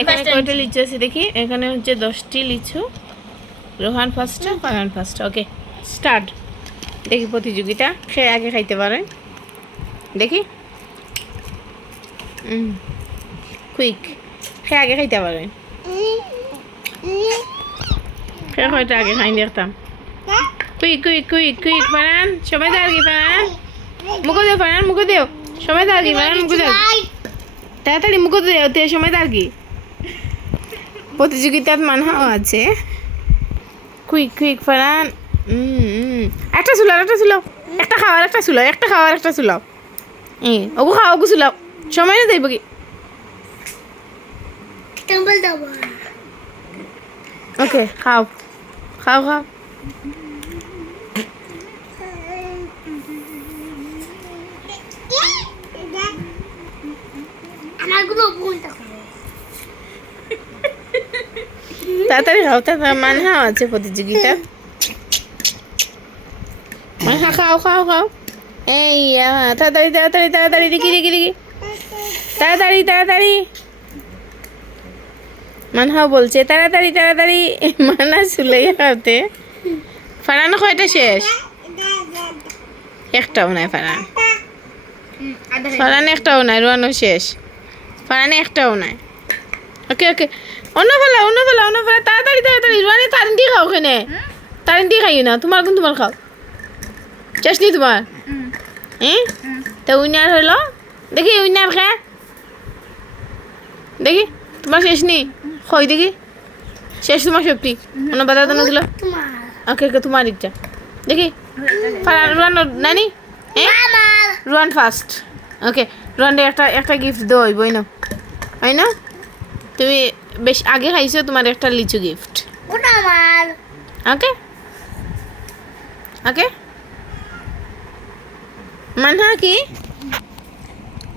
এখানে কয়টা লিচু আছে দেখি? এখানে হচ্ছে দশটি লিচু। রোহান ফার্স্টে ফারহান ফার্স্ট ওকে স্টার্ট দেখি প্রতিযোগিতা। সে আগে খাইতে পারে। দেখি। কুইক সে আগে খাইতে পারে। সে হয়তো আগে খাই দেখতাম। কুইক কুইক কুইক কুইক ফারান সময় দাঁড় কি ফারান মুখো দেও ফারান মুখো দেও। সময় দাঁড় কি ফারান মুখো দেও। তাড়াতাড়ি মুখো তে সময় দাঁড় কি? প্রতিযোগিতার মানহাও আছে। কুইক কুইক ফারান। একটা চুলাও একটা চুলাও। একটা খাওয়ার একটা চুলাও একটা খাওয়ার একটা চুলাও। এ ওগু খাও ওগু চুলাও। সময় না যাইব কি? ওকে খাও। খাও খাও। আমার গুলো ভুলটা তাড়াতাড়ি খাও তাড়াতাড়ি মানহাও আছে প্রতিযোগিতা মানহা খাও খাও খাও। এই তাড়াতাড়ি তাড়াতাড়ি তাড়াতাড়ি দেখি দেখি দেখি। তাড়াতাড়ি তাড়াতাড়ি। মানহাও বলছে তাড়াতাড়ি তাড়াতাড়ি। মানা চুলে হাতে। ফারানো কয়টা শেষ? একটাও নাই ফারান। ফারান একটাও নাই রোয়ানো শেষ। ফারানে একটাও নাই। ওকে ওকে অন্য ফেলা অন্য ফেলা অন্য ফেলা তাড়াতাড়ি তাড়াতাড়ি রোয়ানে তারিন দিয়ে খাও ওখানে তারিন দিয়ে খাইও না তোমার কোন তোমার খাও? চাষনি তোমার হ্যাঁ তা উইনার হলো দেখি উইনার খা। দেখি তোমার শেষ নেই খই দেখি। শেষ তোমার সত্যি অন্য বাধা দানো দিল। ওকে ওকে তোমার ইচ্ছা দেখি রুয়ান নানি? হ্যাঁ রুয়ান ফার্স্ট ওকে রুয়ানকে একটা একটা গিফট দেবো বই না হয় না তুমি বেশ আগে খাইছো তোমার একটা লিচু গিফট ওকে? ওকে? মানহা কি?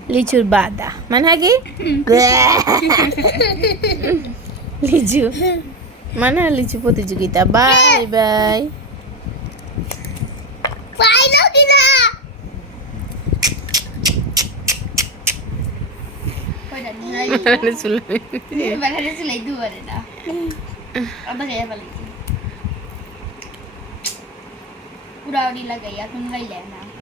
লিচুর বাদা। মানহা কি? লিচু। মানহা লিচু প্রতিযোগিতা। বাই বাই পাইলো কিনা উড়াউড়ি লাগাইয়া তুমি লাইলে না